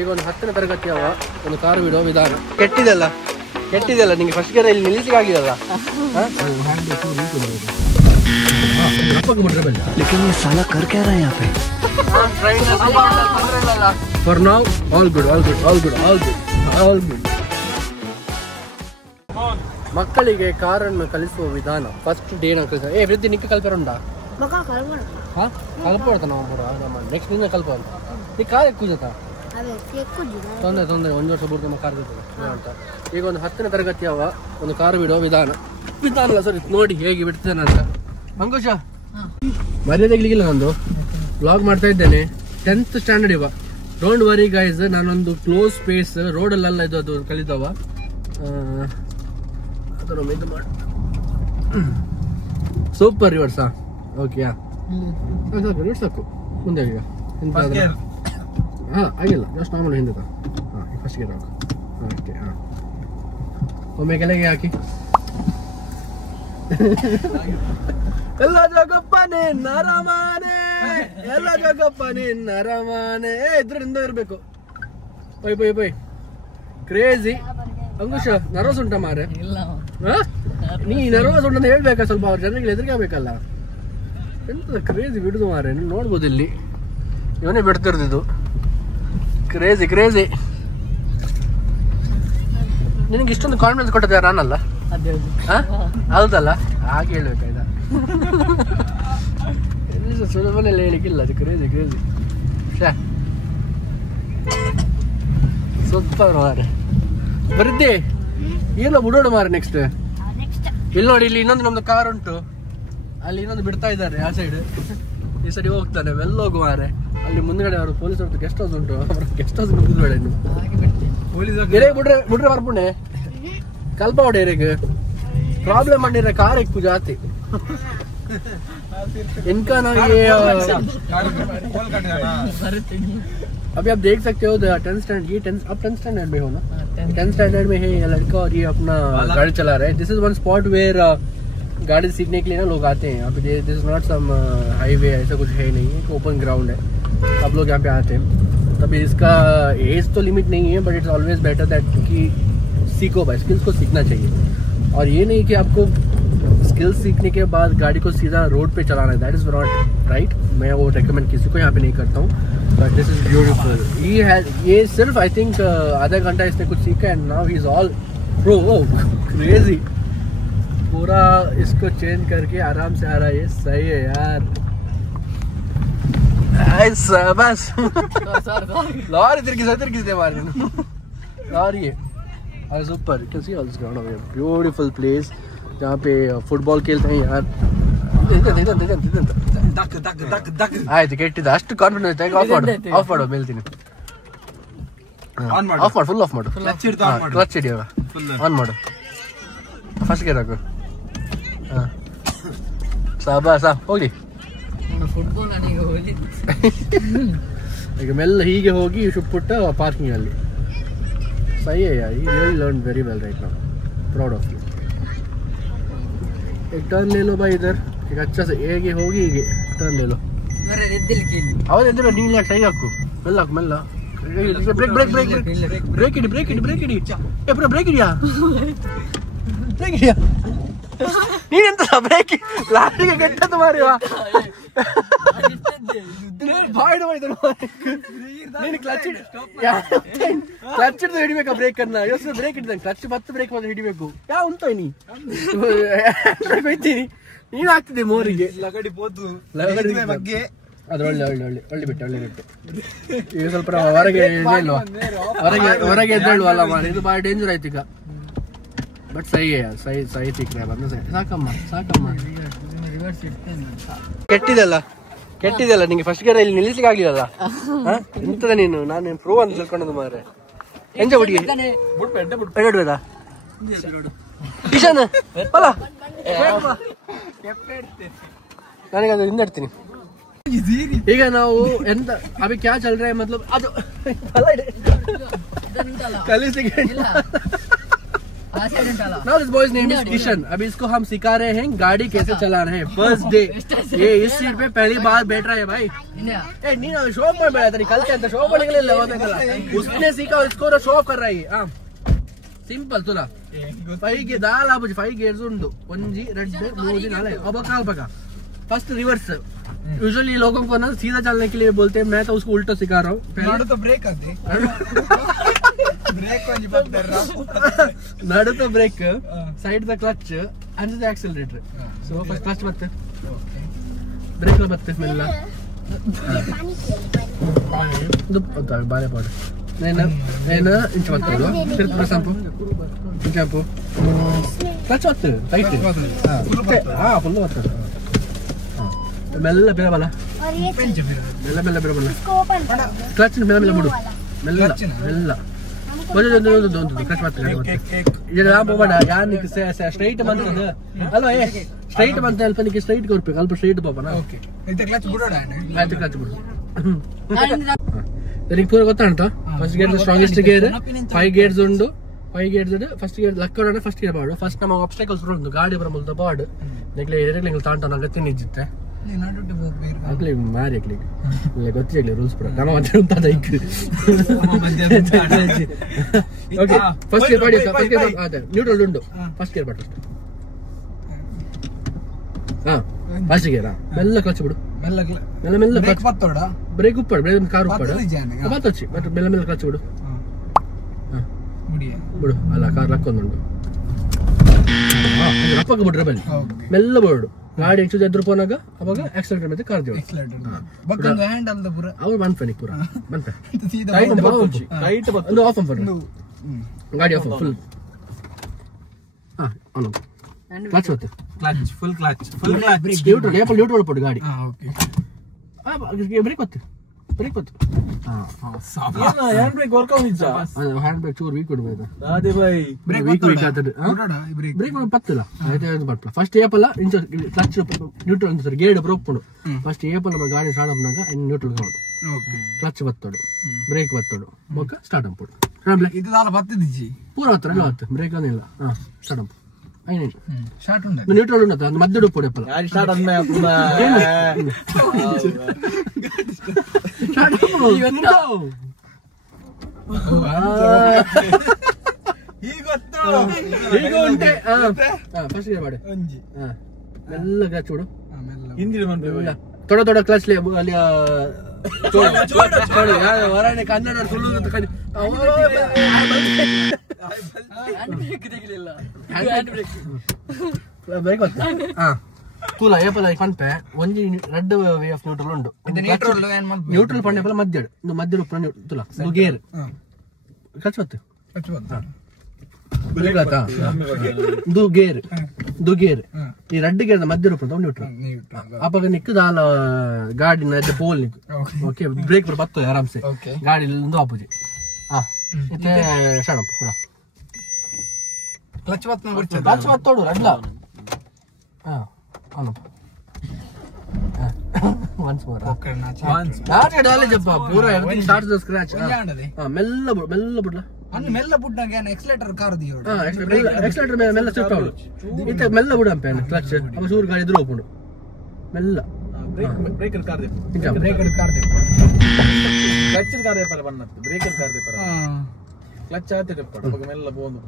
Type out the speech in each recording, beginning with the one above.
ಈಗ ಒಂದು 10ನೇ ತರಗತಿಯವ ಒಂದು ಕಾರು ಬಿಡುವ ವಿಧಾನ ಕೆಟ್ಟಿದೆಲ್ಲ ನಿಂಗೆ ಫಸ್ಟ್ ಗೇರ್ ಇಲ್ಲಿ ನಿಲ್ಲಿಸಿಗೆ ಆಗಿದಲ್ಲ लेकिन ये साला कर क्या रहा है यहाँ पे? For now, all good. ಮಕ್ಕಳಿಗೆ ಕಾರನ್ನು ಕಲಿಸುವ ವಿಧಾನ ಫಸ್ಟ್ ಡೇ ನಾವು ಕಲಿಸ ವೃದ್ಧಿ ನಿಕ್ಕ ಕಲ್ಪರುಂಡಾ ಹಾ ಕಲ್ಪಡ್ತ ನಾವು ನೆಕ್ಸ್ಟ್ ದಿನ ಕಲ್ಪ ನೀ ಕಾರ್ ఎక్కువ ತೊಂದರೆ 1 ವರ್ಷ ಬಿಟ್ಟು ನಮ್ಮ ಕಾರ್ ಅಂತ ಈಗ ಒಂದು 10ನೇ ತರಗತಿಯವ ಒಂದು ಕಾರು ಬಿಡುವ ವಿಧಾನ ಅಲ್ಲ ಸರಿ ನೋಡಿ ಹೇಗೆ ಬಿಡ್ತೇನೆ ಅಂತ ಅಂಕುಶ ಮರ್ಯಾದೆಗಳಿಗಿಲ್ಲ ನಂದು ಬ್ಲಾಗ್ ಮಾಡ್ತಾ ಇದ್ದೇನೆ 10th ಸ್ಟ್ಯಾಂಡರ್ಡ್ ಇವ ಡೋಂಟ್ ವರಿ ಗೈಸ್ ನಾನೊಂದು ಕ್ಲೋಸ್ ಸ್ಪೇಸ್ ರೋಡಲ್ಲೆಲ್ಲ ಇದು ಅದು ಕಲಿತವ ಅದರ ಇದು ಮಾಡಿ ಸೂಪರ್ ರಿವರ್ಸ್ ಓಕೆ ರಿವರ್ಸ್ ಸಾಕು ಮುಂದೆ ಈಗ ಹಾಂ ಆಗಿಲ್ಲ ಜಸ್ಟ್ ನಾರ್ಮಲ್ ಹಿಂದೆ ಹಾಂ ಫಸ್ಟ್ ಗೇರ್ ಹಾಕು ಓಕೆ ಹಾಂ ಒಮ್ಮೆ ಕೆಳಗೆ ಹಾಕಿ ಎಲ್ಲ ಜಗಪ್ಪನೇ ನರಮಾನೆ ಇದ್ರಿಂದ ಇರ್ಬೇಕು ಬೈ ಕ್ರೇಜಿ ಅಂಕುಶ ನರ್ವಸ್ ಉಂಟ ಮಾರೆ ನೀ ನರ್ವಸ್ ಉಂಟಂತ ಹೇಳ್ಬೇಕಾ ಸ್ವಲ್ಪ ಅವ್ರ ಜನರಿಗೆ ಎದುರಿಗೆ ಆಗ್ಬೇಕಲ್ಲ ಎಂತ ಕ್ರೇಜಿ ಬಿಡುದು ಮಾರೆ ನೀವು ನೋಡ್ಬೋದು ಇಲ್ಲಿ ಇವನೇ ಬಿಡ್ತಿರ್ದಿದ್ದು ಕ್ರೇಜಿ ನಿನಗೆ ಇಷ್ಟೊಂದು ಕಾನ್ಫಿಡೆನ್ಸ್ ಕೊಟ್ಟದ್ದು ಯಾರು ನಾನಲ್ಲ ಹೌದಲ್ಲ ಹಾಗೆ ಹೇಳ್ಬೇಕಾಯ್ತಾ ಎಲ್ಲಿ ಸುಲಭನೆಲ್ಲ ಹೇಳಿಕ್ಕಿಲ್ಲ ಅದು ಕ್ರೇಜಿ ಸೂಪರ್ ಮಾರೆ ಬರಿದ್ದೆ ಏನೋ ಬಿಡೋಣ ಮಾರೆ ನೆಕ್ಸ್ಟ್ ಇಲ್ಲಿ ನೋಡಿ ಇಲ್ಲಿ ಇನ್ನೊಂದು ನಮ್ದು ಕಾರ್ ಉಂಟು ಅಲ್ಲಿ ಇನ್ನೊಂದು ಬಿಡ್ತಾ ಇದ್ದಾರೆ ಆ ಸೈಡ್ ಈ ಸೈಡ್ ಹೋಗ್ತಾನೆ ವೆಲ್ ಹೋಗು ಮಾರೆ ಅಲ್ಲಿ ಮುಂದ್ಗಡೆ ಅವರು ಪೊಲೀಸ್ ಅವ್ರದ್ದು ಗೆಸ್ಟ್ ಹೌಸ್ ಉಂಟು ಅವ್ರ ಗೆಸ್ಟ್ ಹೌಸ್ ಬಿಡ್ಬೇಡ ಇನ್ನು ಬಿಡ್ರೆ ಬರ್ಪುಣೆ ಕಲ್ಪ ಹೊಡೆಯರಿಗೆ प्रॉब्लम मंडी कार एक जाती इनका ना ये अभी आप देख सकते हो 10th स्टैंडर्ड ये 10th स्टैंडर्ड में हो ना 10th स्टैंडर्ड में है ये लड़का और ये अपना गाड़ी चला रहा है this is one spot where गाड़ी सीखने के लिए ना लोग आते हैं अभी this is not some highway ऐसा कुछ है नहीं एक ओपन ग्राउंड है सब लोग यहाँ पे आते हैं तभी इसका एज तो लिमिट नहीं है but it's always better that कि सीखो भाई स्किल्स को सीखना चाहिए और ये नहीं कि आपको स्किल्स सीखने के बाद गाड़ी को सीधा रोड पे चलाना है दैट इज नॉट राइट मैं वो रेकमेंड किसी को यहाँ पे नहीं करता हूँ बट दिस इज ब्यूटीफुल ये सिर्फ आई थिंक आधा घंटा इसने कुछ सीखा and now he is all pro crazy पूरा इसको चेंज करके आराम से आ रहा है ये सही है यार बस लॉरी तिरकिस मारे लॉरी है सुपर कैसी ग्राउंड ब्यूटीफुल प्लेस जहाँ पे फुटबॉल खेलते हैं यार ಆಯ್ತು ಕೆಟ್ಟಿದ್ದ ಅಷ್ಟು ಕಾನ್ಫಿಡೆನ್ಸ್ ಆಫ್ ಮಾಡು ಮೇಲ್ತೀನಿ ಆಫ್ ಮಾಡು ಫುಲ್ ಆಫ್ ಮಾಡು ಕ್ಲಚ್ ಹಿಡಿಯುವ ಆನ್ ಮಾಡು ಫಸ್ಟ್ ಗೇರ್ ಹಾಕು ಸಾಬಾಸ ಹೋಗಿ ಈಗ ಮೆಲ್ಲ ಹೀಗೆ ಹೋಗಿ ಶುಟ್ಪುಟ್ಟ ಪಾರ್ಕಿಂಗ್ ಅಲ್ಲಿ सही है यार you really learned very well right now proud of you एक टर्न ले लो भाई इधर एक अच्छा से एक होगी टर्न ले लो मेरे दिल की आवाज इधर नहीं लग सही आपको मेल्ला ब्रेक इट ए पूरा ब्रेक इडिया ನೀನ್ ಎಂತ ಬ್ರೇಕ್ ಲಾರಿಗೆ ಕೆಟ್ಟ ಮಾರಿ ನೀನು ಕ್ಲಚ್ ಹಿಡಿಬೇಕಾ ಬ್ರೇಕ್ ಅನ್ನ ಯೋಚನೆ ಬ್ರೇಕ್ ಹಿಡಿದಂಗೆ ಕ್ಲಚ್ ಮತ್ತೆ ಬ್ರೇಕ್ ಮಾತ್ರ ಹಿಡಿಬೇಕು ಯಾವ ಉಂಟು ನೀ ಹೋಯ್ತೀನಿ ನೀನ್ ಆಗ್ತಿದೆ ಮೋರಿಗೆ ಲಗಡಿ ಪೋತು ಬಗ್ಗೆ ಅದು ಒಳ್ಳೆ ಬಿಟ್ಟು ಈಗ ಸ್ವಲ್ಪ ಹೊರಗೆ ಎದ್ದೇಳುವಲ್ಲ ಮಾರಿ ಇದು ಬಾರಿ ಡೇಂಜರ್ ಆಯ್ತು ಈಗ बट सही है यार सही सीख रहा है बंदा ಸಾಕಮ್ಮ ಕೆಟ್ಟಿದೆಲ್ಲ ನಿಂಗೆ ಫಸ್ಟ್ ಗೇರ್ ಇಲ್ಲಿ ನಿಲ್ಲಿಸಿಗೆ ಆಗ್ಲಿಲ್ಲ ಎಂತದ ನೀನು ನಾನು ಪ್ರೋ ಅಂತ ತಿಳ್ಕೊಂಡದ್ದು ಮಾರೆ ಎಂಜ ಹುಡುಗಿ ಬೇಡ ಕಿಶನ್ ನನಗೆ ಅದು ಹಿಂದೆ ಇಡ್ತೀನಿ ಈಗ ನಾವು ಎಂತ ಅಭಿ ಕ್ಯಾ ಚಲ್ ರहा है मतलब ಅದು ಕಲಿಸಿಗೆ Now this boy's name is Kishan. अभी इसको हम सिखा रहे हैं गाड़ी कैसे चलाना है. First day. ये इस सीट पे पहली बार बैठ रहा है भाई. ए नहीं ना शो ऑफ में बैठा था. कल के अंदर शो ऑफ करने के लिए लगा था. उसने सीखा इसको ना शो ऑफ कर रहा है. हाँ. Simple तुला. 5 ಗೆ ದಾಲ ಆಬುಜಿ 5 ಗೇರ್ಸ್ ಉಂಟು. ಒಂಜಿ ರೆಡ್ ಮೂಜಿ ನಾಳೆ. अब काल पका. First reverse. यूजुअली लोगों को ना सीधा चलने के लिए बोलते हैं. मैं तो उसको उल्टा सिखा रहा हूँ. पहले तो ब्रेक कर दे. ब्रेक को नहीं पकड़ रहा. नाडू तो brake, side the clutch and the accelerator. So first clutch बत्ते. ब्रेक ला बत्ते मेल्ला. दो पता बारे पड़. नैना इंच बत्ते दो. फिर प्रसंपो. इंचापो. क्लच बत्ते. टाइट. हाँ फुल बत्ते. मेल्ला बेरा वाला. मेल्ला बेरा वाला. क्लच मेल्ला मुड़ो. मेल्ला. वजह जो क्लच बत्ते. ये आप बोला यार निक से स्ट्रेट बनते हैं. हेलो ये स्ट्रेट बनते हैं. अल्प निक स्ट्रेट कर पे अल्प स्ट्रेट पापा ना. ओके. इधर क्लच बुड़ोड़ा है ना. इधर क्लच बुड़ो. ಇದಕ್ಕೆ ಪೂರ ಗೊತ್ತಾಂತ. First gear strongest gear. 5 gears ಉಂಟು. 5 ಗೇರ್ಸ್ ಇದೆ. ಫಸ್ಟ್ ಗೇರ್ ಲಕ್ಕಡನೆ ಫಸ್ಟ್ ಗೇರ್ ಪಾಡು. ಫಸ್ಟ್ ನಮ್ಮ ಆಬ್ಸ್ಟಕಲ್ಸ್ ಉಂಟು ಗಾಡಿ ಬರಮುಲ್ದ ಪಾಡು. ನೆಕ್ಲೆ ಎರೆಗ್ಲಿಂಗ್ ತಾಂಟ ನಂಗೆ ತಿನ್ನಿಜಿತ್ತೆ. ನೀ ನಾಡುಟ್ಟು ಹೋಗ್ಬೇಕು. ಆಗ್ಲಿ ಮಾರಿ ಆಗ್ಲಿ. ಇಲ್ಲ ಗೊತ್ತಿಲ್ಲ ರೂಲ್ಸ್ ಪುರ. ನಮ್ಮ ಮಧ್ಯ ಅಂತ ಐಕ್. ಓಕೆ ಫಸ್ಟ್ ಗೇರ್ ಪಾಡಿ. ಫಸ್ಟ್ ಗೇರ್ ಅದೇ ನ್ಯೂಟ್ರಲ್ ಉಂಟು. ಫಸ್ಟ್ ಗೇರ್ ಪಾಡು. ಹಾ ಫಸ್ಟ್ ಗೇರ್ ಮೆಲ್ಲ ಕ್ಲಚ್ ಬಿಡು. ಮೆಲ್ಲ ಬ್ರೇಕ್ ಬತ್ತೋಡ. ಬ್ರೇಕ್ ಉಪ್ಪಡು. ಬ್ರೇಕ್ ಕಾರ್ ಉಪ್ಪಡು. ಬತ್ತೊಚ್ಚಿ ಮತ್ತೆ ಮೆಲ್ಲ ಕ್ಲಚ್ ಬಿಡು. ಬಿಡು ಅಲ್ಲ ಕಾರ್ ಲಕ್ಕೊಂದುಂಟು. ಅಪ್ಪಗೆ ಬಿಡ್ರೆ ಬನ್ನಿ ಮೆಲ್ಲ ಬಿಡು. ಗಾಡಿ ಹೆಚ್ಚು ಎದುರು ಪೋನಾಗ ಅವಾಗ ಆಕ್ಸಿಲೇಟರ್ ಮತ್ತೆ ಕಾರ್ ದೇವ ಅವ್ರು ಬನ್ಫೆನಿ ಪೂರ ಬನ್ಫೆ ಒಂದು ಆಫ್ ಮಾಡ್ರು ಗಾಡಿ ಆಫ್ ಫುಲ್. ಹಾ ಆನ್ ಕ್ಲಚ್ ಹೊತ್ತು. ಕ್ಲಚ್ ಫುಲ್ ಕ್ಲಚ್ ನ್ಯೂಟ್ರಲ್ ಏಪಲ್ ನ್ಯೂಟ್ರಲ್ ಪಡು ಗಾಡಿ. ಓಕೆ ಬ್ರೇಕ್ ಹೊತ್ತು. ಬ್ರೇಕ್ ಹೊತ್ತು. ಹ್ಯಾಂಡ್ ಬ್ರೇಕ್ ವರ್ಕ್ ಆಗುತ್ತಾ. ಹ್ಯಾಂಡ್ ಬ್ರೇಕ್ ಚೂರು ವೀಕ್ ಕೊಡ್ಬೇಕು. ಅದೇ ಬೈ ಬ್ರೇಕ್ ವೀಕ್ ಆಗ್ತದೆ. ಬ್ರೇಕ್ ಪತ್ತಿಲ್ಲ ಆಯ್ತು ಬರ್ತಲ್ಲ. ಫಸ್ಟ್ ಏಪಲ್ಲ ಇಂಚ ಕ್ಲಚ್ ನ್ಯೂಟ್ರಲ್ ಅಂತ ಸರ್ ಗೇಡ್ ಬ್ರೋಕ್ ಫಸ್ಟ್ ಏಪಲ್ ನಮ್ಮ ಗಾಡಿ ಸ್ಟಾರ್ಟ್ ಅಪ್ನಾಗ ನ್ಯೂಟ್ರಲ್ ಕಾಡು. ಕ್ಲಚ್ ಬತ್ತೋಡು. ಬ್ರೇಕ್ ಬತ್ತೋಡು. ಬೊಕ್ಕ ಸ್ಟಾರ್ಟ್ ಅಪ್ ಇದು ದಾಲ ಬತ್ತಿದ್ದಿ ಪೂರ ಹತ್ರ ಎಲ್ಲ ಹೊತ್ತು. ಬ್ರೇಕ್ ಇಲ್ಲ. ಹಾ ಸ್ಟಾರ್ಟ್ ಅಪ್ ಶಾರ್ಟ್ ಉಂಟು. ನ್ಯೂಟ್ರಲ್ ಉಂಟು ಅದು ಮಧ್ಯೆ ಉಪ್ಪು ಎಪ್ಪಲ್ಲ. ಈಗ ಉಂಟೆ. ಫಸ್ಟ್ ಗೇರ್ ಮಾಡಿ. ಮೆಲ್ಲ ಕ್ಲಚ್ ಬಿಡು. ತೊಡ ತೊಡ ಕ್ಲಚ್ ಅಲ್ಲಿ ಹೊರಗಡೆ ಕನ್ನಡ ಸುಳ್ಳು ಬ್ರೇಕ್ ಗೊತ್ತಾ. ಹಾ ತೂಲ ಏಪಲ್ ಕಣ್ಪೆ ಒಂಜಿ ರೆಡ್ ವೇ ಆಫ್ ನ್ಯೂಟ್ರಲ್ ಉಂಟು. ನ್ಯೂಟ್ರಲ್ ಪಂಡೆಪಲ ಮಧ್ಯ ಮಧ್ಯ ತುಲ ಗೇರ್ ಕ್ಲಚ್ ಹೊತ್ತು. ಗೇರ್ ಈ ರೆಡ್ ಗೇರ್ ಮಧ್ಯ ರೂಪ ನ್ಯೂಟ್ರಲ್ ಅವಾಗ ನಿಕ್ಕು ದಾಲ ಗಾಡಿ ಪೋಲ್ ನಿಕ್ಕು. ಓಕೆ ಬ್ರೇಕ್ ಬತ್ತು ಆರಾಮ್ಸೆ ಗಾಡಿ ಆಪೋಜಿ. ಹಾ ಇತ್ತೆ ಸ್ಟಾರ್ಟ್ ಕೂಡ ಕ್ಲಚ್ ಬತ್ತೋಡು ಅಡ್ಲ. ಹಾ once more ನಾಟೆ ಜಪ್ಪ ಪೂರ ಎವ್ರಿಥಿಂಗ್ ಸ್ಟಾರ್ಟ್ಸ್ ದ ಸ್ಕ್ರಾಚ್. ಮೆಲ್ಲ ಬಿಡ್ಲ. ಮೆಲ್ಲ ಬಿಟ್ಟಾಗ ಎಕ್ಸಲೇಟರ್ ಕಾರ್ ದಿಯೋಡು. ಎಕ್ಸಲೇಟರ್ ಮೆಲ್ಲ ಶಿಫ್ಟ್ ಆಗೋದು. ಇತ್ತ ಮೆಲ್ಲ ಬಿಡಂಪೆ ಕ್ಲಚ್ ಅವ ಸೂರು ಗಾಡಿ ಎದುರು ಹೋಗ್ಕೊಂಡು ಮೆಲ್ಲ ಬ್ರೇಕರ್ ಕಾರ್ ದೆ. ಬ್ರೇಕರ್ ಕಾರ್ ದೆ. ಕ್ಲಚ್ ಕಾರ್ ದೆ ಪರ ಬನ್ನತ್ತು. ಬ್ರೇಕರ್ ಕಾರ್ ದೆ ಪರ ಕ್ಲಚ್ ಆತೆ ದೆ ಪಡ ಮಗ ಮೆಲ್ಲ ಬೋಂದು.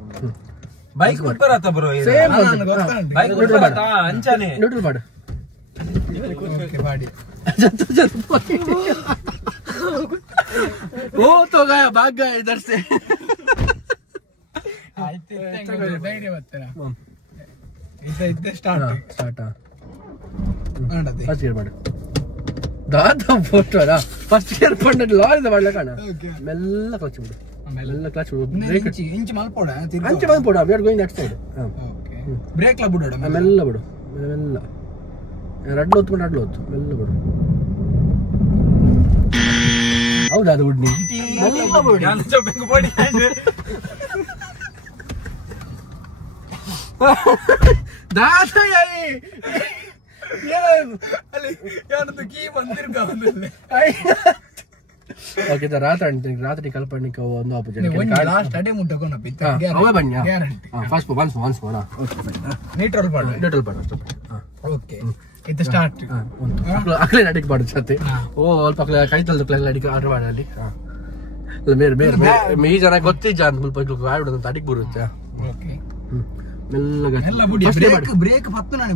ಬೈಕ್ ಉತ್ತರ ಆತ ಬ್ರೋ. ಸೇಮ್ ಬೈಕ್ ಉತ್ತರ ಆತ ಅಂಚಾನೆ ನ್ಯೂಟ್ರಲ್ ಮಾಡು. ओके बाड़ी वो तो गया भाग गया इधर से. स्टार्ट फस्ट गियर माಡು. ದಾದಾ ಫೋಟೋ ಅಲ್ಲ ಫಸ್ಟ್ ಗಿಯರ್ ಪಂಡ ಲಾರಿ ಮಾಡ್ಲಕಣ ಮೆಲ್ಲ ಕ್ಲಚ್ ಬಿಡು. ಮೆಲ್ಲ ಕ್ಲಚ್ ಬಿಡು. ಬ್ರೇಕ್ ಇಂಚ್ ಮಲ್ಪೋಡ ಅಂಚೆ ಮಲ್ಪೋಡ. We are going that side. Okay brake ಲ ಬಿಡೋಡ. ಮೆಲ್ಲ ಬಿಡು. ಮೆಲ್ಲ ರಡ್ಲು ಹೊತ್ಕೊಂಡು ಅಡ್ಲು ಹೊತ್ತು ಮೆಲ್ಲ ಬಿಡು. ಹೌದಾ ಅದು ಉಡ್ನಿ ಅಲ್ಲಿ ಯಾರದ್ದು ಕೀ ಬಂದಿರ್ಕ ಓಕೆ ಇದು ರಾತ್ರಿ ಕಲ್ಪನಿಕ ಒಂದು ಆಪರ್ಚುನಿಟಿ ಲಾಸ್ಟ್ ಅಡೆ ಮುಟ್ಟಕೊಂಡ ಬಿತ್ತ ಅವೇ ಬನ್ನಿ ಗ್ಯಾರಂಟಿ ಫಸ್ಟ್ ಒನ್ಸ್ ಮೋಡ ಓಕೆ ನ್ಯೂಟ್ರಲ್ ಪಾರ್ಟ್ ಅಷ್ಟೇ ಓಕೆ ಇದು ಸ್ಟಾರ್ಟ್ ಅಕ್ಲೆ ನಡಿಗೆ ಬಾಡು ಜೊತೆ ಓ ಅಲ್ಪ ಅಕ್ಲೆ ಕೈ ತಲ್ದು ನಡಿಗೆ ಆಟ ಮಾಡಲಿ ಈ ಜನ ಗೊತ್ತಿದ್ದ ಅಂತ ಸ್ವಲ್ಪ ಆಡೋದು ಅಂತ ಅಡಿಗೆ ಬರುತ್ತೆ ಓಕೆ ಮೆಲ್ಲಗ ಬ್ರೇಕ್ ಬತ್ತು ನಾನು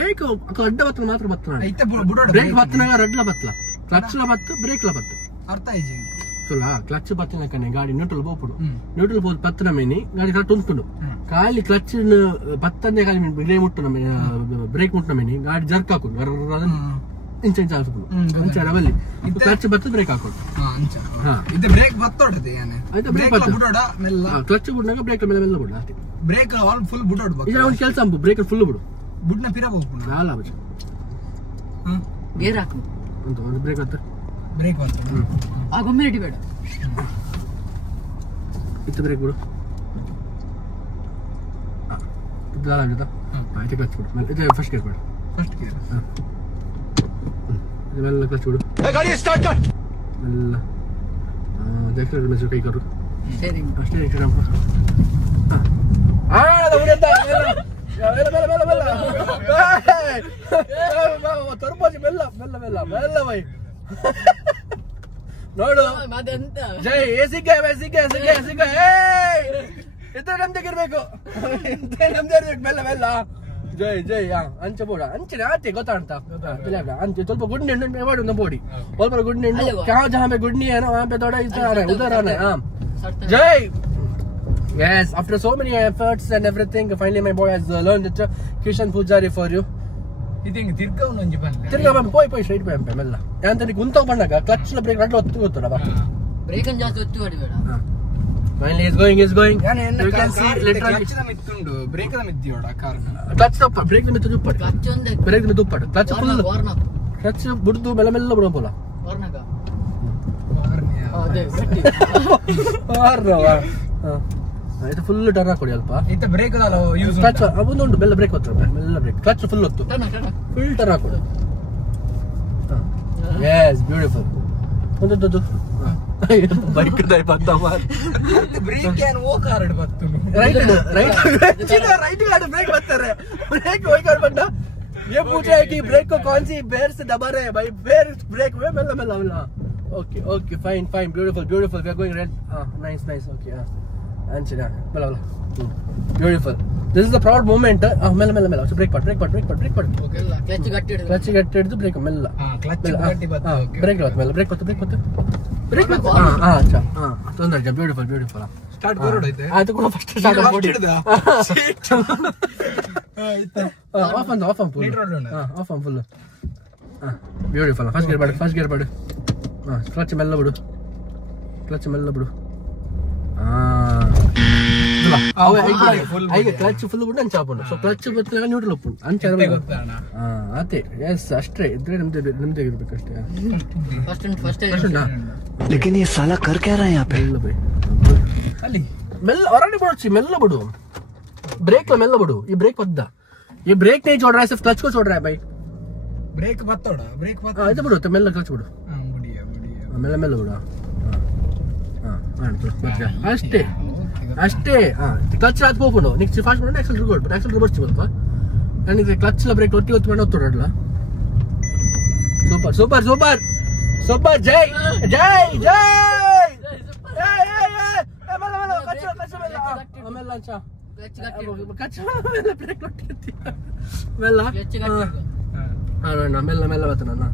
ಬೇಕು ಅಡ್ಡ ಬತ್ತ ಮಾತ್ರ ಬತ್ತ ಬುಡೋಡ ಬ್ರೇಕ್ ಬತ್ತನಾಗ ರಡ್ಲ ಬತ್ತಲ ಕ್ಲಚ್ಲ ಬತ್ತು ಬ್ರೇಕ್ಲ ಬತ್ತು ಅರ್ಥ ಆಯ್ತು ಸುಲಾ ಕ್ಲಚ್ ಬತ್ತಿನ ಕನೆ ಗಾಡಿ ನ್ಯೂಟ್ರಲ್ ಬೋಪುಡು ನ್ಯೂಟ್ರಲ್ ಬೋದ್ ಪತ್ತನ ಮೇನಿ ಗಾಡಿ ಕರೆಕ್ಟ್ ಉಂಟುಂಡು ಖಾಲಿ ಕ್ಲಚ್ ಪತ್ತಂದೆ ಖಾಲಿ ಬ್ರೇಕ್ ಮುಟ್ಟನ ಬ್ರೇಕ್ ಮುಟ್ಟನ ಮೇನಿ ಗಾಡಿ ಜರ್ಕ್ ಹಾಕೊಂಡು ಇಂಚ ಹಾಕೊಂಡು ಅಂಚ ರವಲ್ಲಿ ಕ್ಲಚ್ ಬತ್ತು ಬ್ರೇಕ್ ಹಾಕೊಂಡು ಇದು ಬ್ರೇಕ್ ಬತ್ತೋಡದೆ ಆಯ್ತು ಬ್ರೇಕ್ ಬುಡೋಡ ಮೆಲ್ಲ ಕ್ಲಚ್ ಬಿಡ್ನಾಗ ಬ್ರೇಕ್ ಮೇಲೆ ಮೆಲ್ಲ ಬಿಡು ಅಷ್ಟೇ ಬ್ರೇಕ್ ಆಲ್ ಫುಲ್ ಬುಡೋಡ ಈಗ ಒಂದು ಕೆಲಸ ಅಂಬು ಬ್ರೇಕ್ ಫುಲ್ ಬಿಡು ಬುಡ್ನ ಪಿರ ಹೋಗ್ಬಿಡು ನಾಲ ಬಚ್ಚ ಗೇರ್ ಹಾಕು ಅಂತ ಒಂದು ಬ್ರೇಕ್ ಬತ್ತ ಬ್ರೇಕ್ ಬತ್ತ ಆಗೊಮ್ಮೆ ರೆಡಿ ಬೇಡ ಇತ್ತು ಬ್ರೇಕ್ ಬಿಡು ಇದು ಆಗುತ್ತಾ ಆಯ್ತು ಕ್ಲಚ್ ಬಿಡು ಇದು ಫಸ್ಟ್ ಗೇರ್ ಬಿಡು ಮೆಲ್ಲ ಕ್ಲಚ್ ಬಿಡು ಗಾಡಿ ಸ್ಟಾರ್ಟ್ ಕಟ್ ಮೆಲ್ಲ ದೇಖ್ರೆ ಮೆಸು ಕೈ ಕರು ಸರಿ ಅಷ್ಟೇ ಇಟ್ಕೊಂಡಪ್ಪ ತರ್ಬಾಜಿ ಮೆಲ್ಲ ಮೆಲ್ಲ ಮೆಲ್ಲ ಮೆಲ್ಲ ಬೈ ನೋಡು ಅದೆಂತ ಜೈ ಸಿಕ್ಕ ಇದ್ರ ನಮ್ದಿರ್ಬೇಕು ಮೆಲ್ಲ ಮೆಲ್ಲ ಜೈ ಅಂಚೆ ಬೋಡ ಅಂಚೆ ಆತೆ ಗೊತ್ತಾಡ್ತಾ ಅಂಚೆ ಸ್ವಲ್ಪ ಗುಡ್ನಿ ಮಾಡು ನಮ್ಮ ಬೋಡಿ ಸ್ವಲ್ಪ ಗುಡ್ನಿ क्या जहाँ पे गुडनी है ना वहाँ पे थोड़ा उधर आना है हाँ जय yes after so many efforts and everything finally my boy has learned it Kishan Pujari for you ಇದೆಂಗ ತಿರ್ಗವನು ಒಂಜಿ ಬಂದೆ ತಿರ್ಗಾ ಪೋಯ್ ಸ್ಟ್ರೈಟ್ ಪಂಪೆ ಮೆಲ್ಲ ಯಾಂತನಿ ಗುಂತ ಬಂದಾಗ ಕ್ಲಚ್ ಬ್ರೇಕ್ ರಡ್ಲ ಒತ್ತು ಗೊತ್ತಡ ಬಾ ಬ್ರೇಕ್ ಅನ್ನು ಜಾಸ್ತಿ ಒತ್ತು ಹೊಡಿಬೇಡ finally is going you can see literally clutch ನ ಮಿತ್ತುಂಡು ಬ್ರೇಕ್ ನ ಮಿದ್ದಿಯೋಡ ಕಾರ್ ಕ್ಲಚ್ ತಪ್ಪ ಬ್ರೇಕ್ ಮಿತ್ತು ದುಪ್ಪಟ್ಟು ಕ್ಲಚ್ ಒಂದೇ ಬ್ರೇಕ್ ಮಿತ್ತು ದುಪ್ಪಟ್ಟು ಕ್ಲಚ್ ಫುಲ್ ವಾರ್ನಕ್ ಕ್ಲಚ್ ಬಿಡ್ದು ಮೆಲ್ಲ ಮೆಲ್ಲ ಬಿಡೋ ಬೋಲ ವಾರ್ನಕ ಅದೇ ಗಟ್ಟಿ ವಾರ್ನವಾ ಇದು ಫುಲ್ ಟರ್ನ್ ಹಾಕೊಡಿ ಅಲ್ಪ ಇತ್ತ ಬ್ರೇಕ್ ಅದಲ್ಲ ಯೂಸ್ ಕ್ಲಚ್ ಒಂದೊಂದು ಮೆಲ್ಲ ಬ್ರೇಕ್ ಒತ್ತು ಮೆಲ್ಲ ಬ್ರೇಕ್ ಕ್ಲಚ್ ಫುಲ್ ಒತ್ತು ಫುಲ್ ಟರ್ನ್ ಹಾಕೊಡು yes beautiful ಒಂದು ಬೈಕ್ ದೈ ಬಂದ ಮಾರ್ ಬ್ರೇಕ್ ಏನ್ ಓ ಕಾರ್ಡ್ ಬತ್ತು ರೈಟ್ ಗಾಡಿ ब्रेक ಬರ್ತಾರೆ ब्रेक ಹೋಗಿ कर ಬಂದ ये पूछ रहा है कि ब्रेक को कौन सी बेर से दबा रहे हैं भाई बेर ब्रेक में मेला मेला okay fine beautiful we are going red nice okay anchina Mela beautiful this is the proud moment Mela so brake part okay ಇಲ್ಲ ಕ್ಲಚ್ ಗಟ್ಟಿ ಹಿಡಿದು ಕ್ಲಚ್ ಗಟ್ಟಿ ಹಿಡಿದು ಬ್ರೇಕ್ ಮೆಲ್ಲ ಕ್ಲಚ್ ಗಟ್ಟಿ ಬತ್ತು ಓಕೆ ಬ್ರೇಕ್ ಬತ್ತು अच्छा ತೊಂದರೆ ಬ್ಯೂಟಿಫುಲ್ ಸ್ಟಾರ್ಟ್ ಕೊರೋಡೈತೆ ಅದು ಕೂಡ ಫಸ್ಟ್ ಸ್ಟಾರ್ಟ್ ಮಾಡಿ off full off full beautiful first gear ಬಾಡು ಕ್ಲಚ್ ಮೆಲ್ಲ ಬಿಡು ಕ್ಲಚ್ ಫುಲ್ ಬಿಡು ಅಂಚ ಹಾಕೊಂಡು ಸೊ ಕ್ಲಚ್ ಬತ್ತಲಾಗ ನ್ಯೂಟ್ರಲ್ ಒಪ್ಪುಂಡು ಅಂಚ ಅದೇ ಎಸ್ ಅಷ್ಟೇ ಇದ್ರೆ ನಮ್ದೇ ಇರ್ಬೇಕಷ್ಟೇ ಫಸ್ಟ್ लेकिन ये साला कर क्या रहा है यहाँ पे ಅಲ್ಲಿ ಮೆಲ್ಲ ಹೊರಗಡೆ ಬಿಡೋಚ್ಚಿ ಮೆಲ್ಲ ಬಿಡು ಬ್ರೇಕ್ ಮೆಲ್ಲ ಬಿಡು ಈ ಬ್ರೇಕ್ ಬದ್ದ ಈ ಬ್ರೇಕ್ नहीं छोड़ रहा है सिर्फ क्लच को छोड़ रहा है भाई ಬ್ರೇಕ್ ಬತ್ತೋಡ ಬ್ರೇಕ್ ಬತ್ತ ಇದು ಬಿಡು ಮೆಲ್ಲ ಕ್ಲಚ್ ಬಿಡು ಮುಡಿಯ ಮೆಲ್ಲ ಬಿಡು ಅಷ್ಟೇ ಕ್ಲಚ್ ಹಾಕಿ ಹೋಗ್ಬಿಡು ನೆಕ್ಸ್ಟ್ ಫಾಸ್ಟ್ ಮಾಡಿ ಆಕ್ಸಲ್ ರಿವರ್ಸ್ ಬಲ್ಪ ನನಗೆ ಕ್ಲಚ್ ಬ್ರೇಕ್ ಒತ್ತಿ ಮಾಡಿ ಒತ್ತೋಡಲ್ಲ ಸೂಪರ್ ಜೈ ಮೆಲ್ಲ ಬತ್ತ ನನ್ನ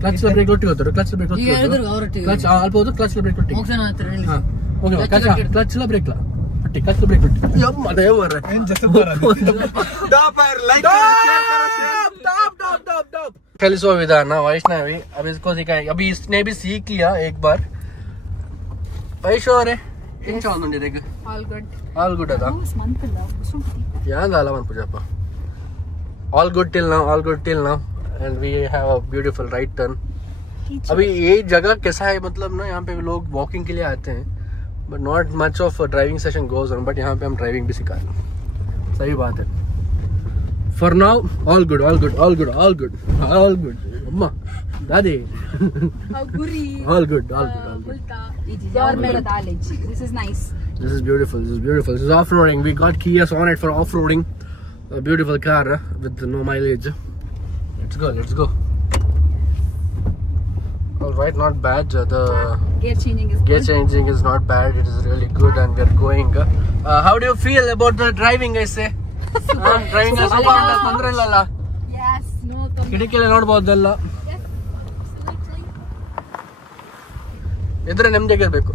ಕ್ಲಚ್ ಬ್ರೇಕ್ ಒಟ್ಟಿಗೆ ಹೋಗ್ತಾರೆ ಕ್ಲಚ್ ಬ್ರೇಕ್ ಕ್ಲಚ್ ಅಲ್ಪ ಹೋದ್ರು ಕ್ಲಚ್ ಬ್ರೇಕ್ ಒಟ್ಟಿಗೆ ಕ್ಲಚ್ ಬ್ರೇಕ್ खेलिसो विधान वैष्णवी अब इसको सिखाएंगे अभी इसने भी सीख लिया एक बार वैष्णव all good ada yaadala man pujappa all good till now and we have a beautiful right turn अभी ये जगह कैसा है मतलब ना यहाँ पे लोग वॉकिंग के लिए आते हैं but not much of driving session goes on but यहाँ पे हम ड्राइविंग भी सिखा रहे हैं सही बात है फॉर नाउ all good अम्मा Daddy. Guri. All good. Government college. This is nice. This is beautiful. This is off-roading. We got Kia Sonet for off-roading. A beautiful car with no mileage. Let's go. All right, not bad. The Gear changing is gear changing is not bad. It is really good, and we're going. How do you feel about the driving? I say. Driving is super. Yes. No. ಕಿಟಕಿಯಲ್ಲಿ ನೋಡಬಹುದಲ್ಲ. ಇದ್ರೆ ನೆಮ್ಮದಿಯಾಗಿರ್ಬೇಕು.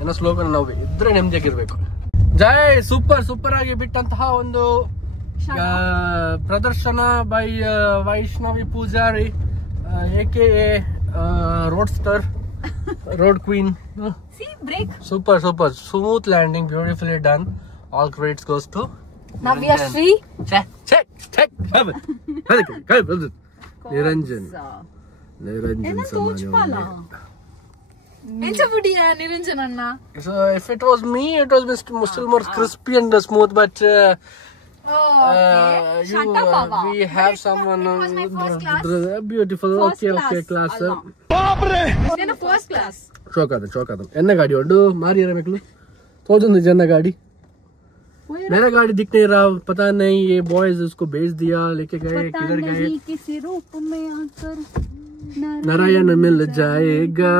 ಏನೋ slogan ನಾವು ಇದ್ರೆ ನೆಮ್ಮದಿಯಾಗಿರ್ಬೇಕು. ಜೈ super ಆಗಿ ಬಿಟ್ಟಂತಹ ಒಂದು ಪ್ರದರ್ಶನ by Vaishnavi Poojari AKA Roadster, Road Queen. See, brake. Super. Smooth landing, beautifully done. All credits goes to Navya Shri. Check. Niranjan Samanya. Niranjan Anna. So if it was me, it was still more crispy and smooth, but we have someone beautiful. Okay, class. Then a first class. Shock adam. Enna gaadi oddu mari iraklu. Thousand janna गाड़ी. मेरा गाड़ी दिख नहीं रहा, पता नहीं ये boys उसको बेच दिया, लेके गए, किधर गए, किसी रूप में आकर नारायण मिल जाएगा.